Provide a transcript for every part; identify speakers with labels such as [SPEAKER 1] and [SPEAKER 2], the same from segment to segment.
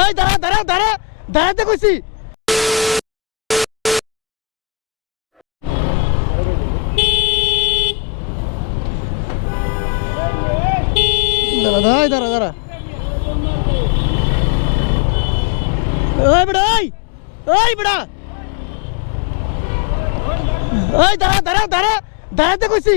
[SPEAKER 1] ওই দাঁড়া দাঁড়া দাঁড়া, দাঁড়াতে কইছি। দাঁড়া দাঁড়া দাঁড়া দাঁড়া। ওই বেড়া ওই ওই দাঁড়া দাঁড়া দাঁড়া, দাঁড়াতে কইছি।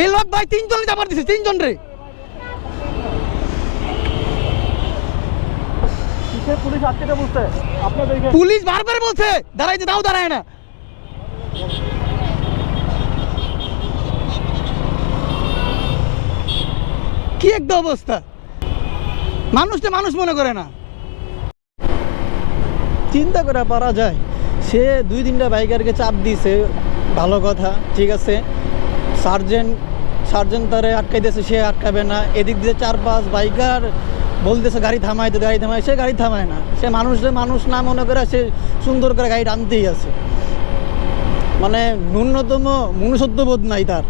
[SPEAKER 1] এই লোক ভাই তিনজন চাপা দিছে তিনজন রে।
[SPEAKER 2] পুলিশ
[SPEAKER 1] বারবার বলছে? দাঁড়াইতে দাও দাঁড়ায় না। কি একটা অবস্থা? মানুষটা মানুষ মনে করে না। চিন্তা করে পারা যায়। সে দুই তিনটা বাইকারকে চাপ দিছে ভালো কথা ঠিক আছে। সার্জেন্ট সার্জেন্ট তারে আটকাইতেছে সে আটকাবে না। এদিক দিয়ে চার পাঁচ বাইকার বলতেছে, গাড়ি থামাইতে গাড়ি থামায় সে গাড়ি থামায় না। সে মানুষে মানুষ না মনে করে, সে সুন্দর করে গাড়ি টানতেই আছে। মানে ন্যূনতম মনুষ্যত্ববোধ নাই তার।